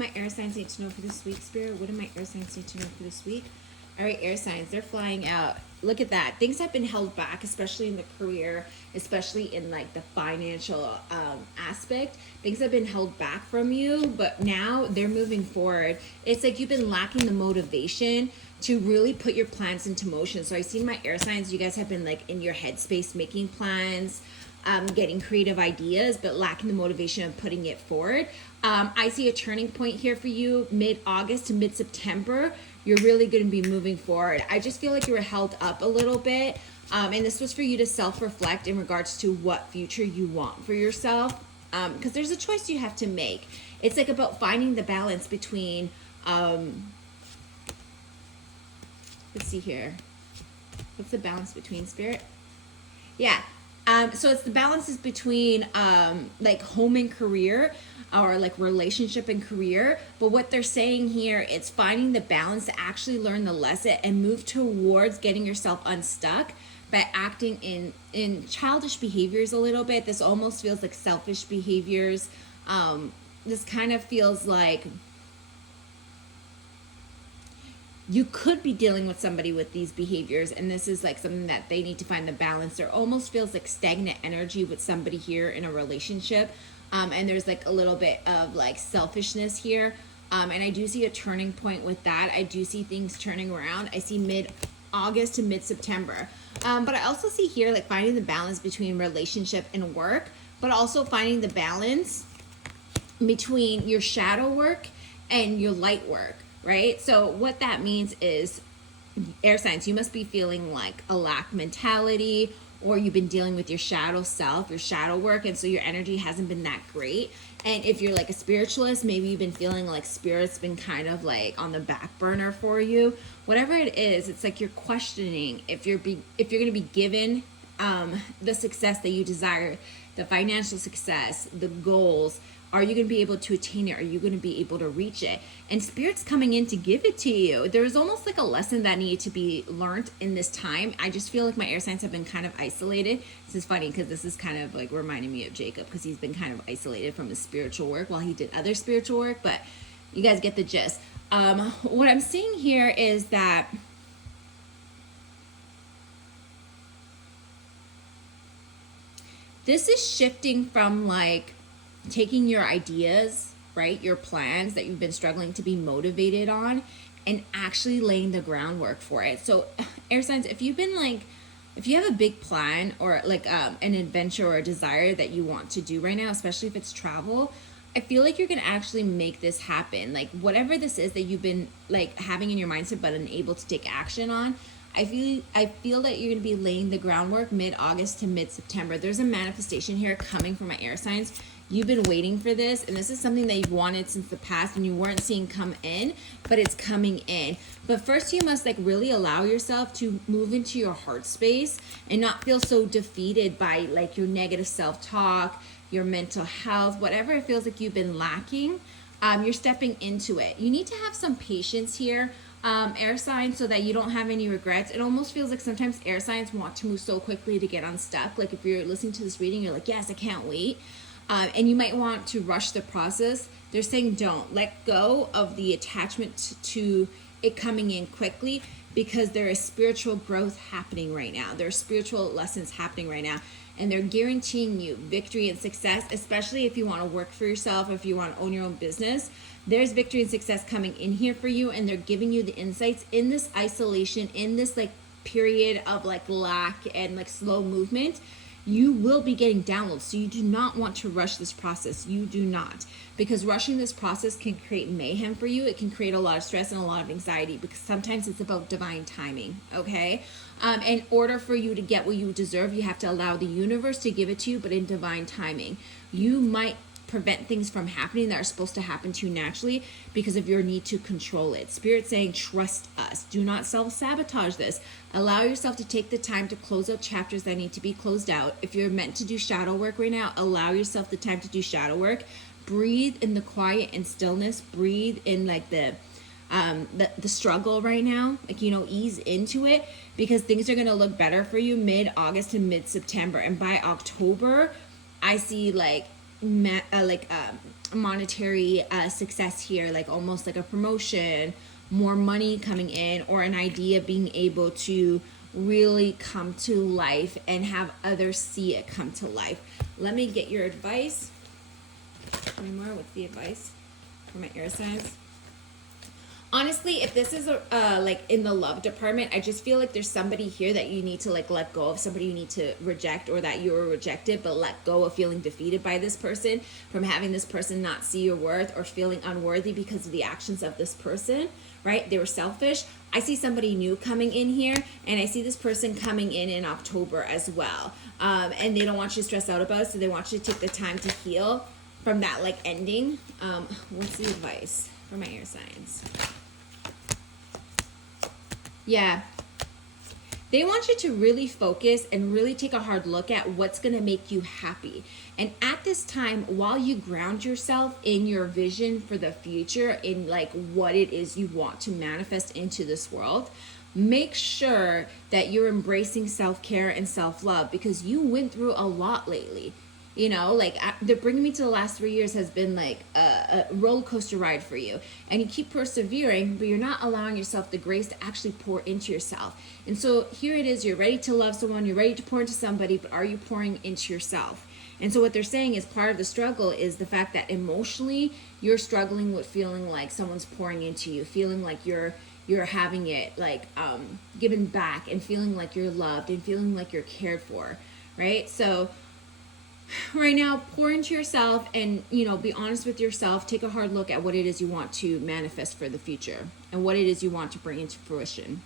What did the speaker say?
My air signs need to know for this week, Spirit? What do my air signs need to know for this week? All right, air signs, they're flying out. Look at that. Things have been held back, especially in the career, especially in like the financial aspect. Things have been held back from you, but now they're moving forward. It's like you've been lacking the motivation to really put your plans into motion. So I see my air signs, you guys have been like in your headspace making plans, getting creative ideas, but lacking the motivation of putting it forward. I see a turning point here for you mid-August to mid-September. You're really going to be moving forward. I just feel like you were held up a little bit. And this was for you to self-reflect in regards to what future you want for yourself. Because there's a choice you have to make. It's like about finding the balance between, let's see here. What's the balance between, Spirit? Yeah. So it's the balances between like home and career, or like relationship and career. But what they're saying here, it's finding the balance to actually learn the lesson and move towards getting yourself unstuck by acting in childish behaviors a little bit. This almost feels like selfish behaviors. This kind of feels like you could be dealing with somebody with these behaviors, and this is like something that they need to find the balance. There almost feels like stagnant energy with somebody here in a relationship, and there's like a little bit of like selfishness here, and I do see a turning point with that. I do see things turning around. I see mid-August to mid-September, but I also see here like finding the balance between relationship and work, but also finding the balance between your shadow work and your light work, right? So what that means is, air signs, you must be feeling like a lack mentality, or you've been dealing with your shadow self, your shadow work, and so your energy hasn't been that great. And if you're like a spiritualist, maybe you've been feeling like spirit's been kind of like on the back burner for you. Whatever it is, it's like you're questioning if you're going to be given the success that you desire, the financial success, the goals. Are you going to be able to attain it? Are you going to be able to reach it? And Spirit's coming in to give it to you. There's almost like a lesson that needed to be learned in this time. I just feel like my air signs have been kind of isolated. This is funny because this is kind of like reminding me of Jacob, because he's been kind of isolated from his spiritual work while he did other spiritual work. But you guys get the gist. What I'm seeing here is that this is shifting from like taking your ideas, right, your plans that you've been struggling to be motivated on, and actually laying the groundwork for it. So air signs, if you've been like, if you have a big plan or like an adventure or a desire that you want to do right now, especially if it's travel, I feel like you're gonna actually make this happen. Like whatever this is that you've been like having in your mindset but unable to take action on, I feel that you're gonna be laying the groundwork mid-August to mid-September. There's a manifestation here coming from my air signs. You've been waiting for this, and this is something that you've wanted since the past and you weren't seeing come in, but it's coming in. But first you must like really allow yourself to move into your heart space and not feel so defeated by like your negative self-talk, your mental health, whatever it feels like you've been lacking. You're stepping into it. You need to have some patience here, air signs, so that you don't have any regrets. It almost feels like sometimes air signs want to move so quickly to get unstuck. Like if you're listening to this reading, you're like, yes, I can't wait. And you might want to rush the process. They're saying don't. Let go of the attachment to it coming in quickly, because there is spiritual growth happening right now. There are spiritual lessons happening right now. And they're guaranteeing you victory and success, especially if you want to work for yourself, if you want to own your own business. There's victory and success coming in here for you, and they're giving you the insights in this isolation, in this like period of like lack and like slow movement. You will be getting downloads. So you do not want to rush this process. You do not. Because rushing this process can create mayhem for you. It can create a lot of stress and a lot of anxiety, because sometimes it's about divine timing, okay? In order for you to get what you deserve, you have to allow the universe to give it to you, but in divine timing. You might prevent things from happening that are supposed to happen to you naturally because of your need to control it. Spirit saying, trust us. Do not self-sabotage this. Allow yourself to take the time to close out chapters that need to be closed out. If you're meant to do shadow work right now, allow yourself the time to do shadow work. Breathe in the quiet and stillness. Breathe in like the struggle right now, like, you know, ease into it, because things are going to look better for you mid-August to mid-September. And by October, I see like monetary success here, like almost like a promotion, more money coming in, or an idea being able to really come to life and have others see it come to life. Let me get your advice. Any more? What's the advice for my air signs? Honestly, if this is like in the love department, I just feel like there's somebody here that you need to like let go of, somebody you need to reject, or that you were rejected, but let go of feeling defeated by this person, from having this person not see your worth, or feeling unworthy because of the actions of this person, right? They were selfish. I see somebody new coming in here, and I see this person coming in October as well. And they don't want you to stress out about it, so they want you to take the time to heal from that like ending. What's the advice for my air signs? Yeah. They want you to really focus and really take a hard look at what's going to make you happy. And at this time, while you ground yourself in your vision for the future, in like what it is you want to manifest into this world, make sure that you're embracing self-care and self-love, because you went through a lot lately. You know, like the bringing me to the last 3 years has been like a roller coaster ride for you, and you keep persevering, but you're not allowing yourself the grace to actually pour into yourself. And so here it is, you're ready to love someone, you're ready to pour into somebody, but are you pouring into yourself? And so what they're saying is part of the struggle is the fact that emotionally you're struggling with feeling like someone's pouring into you, feeling like you're having it like given back, and feeling like you're loved, and feeling like you're cared for, right? So right now, pour into yourself, and be honest with yourself. Take a hard look at what it is you want to manifest for the future, and what it is you want to bring into fruition.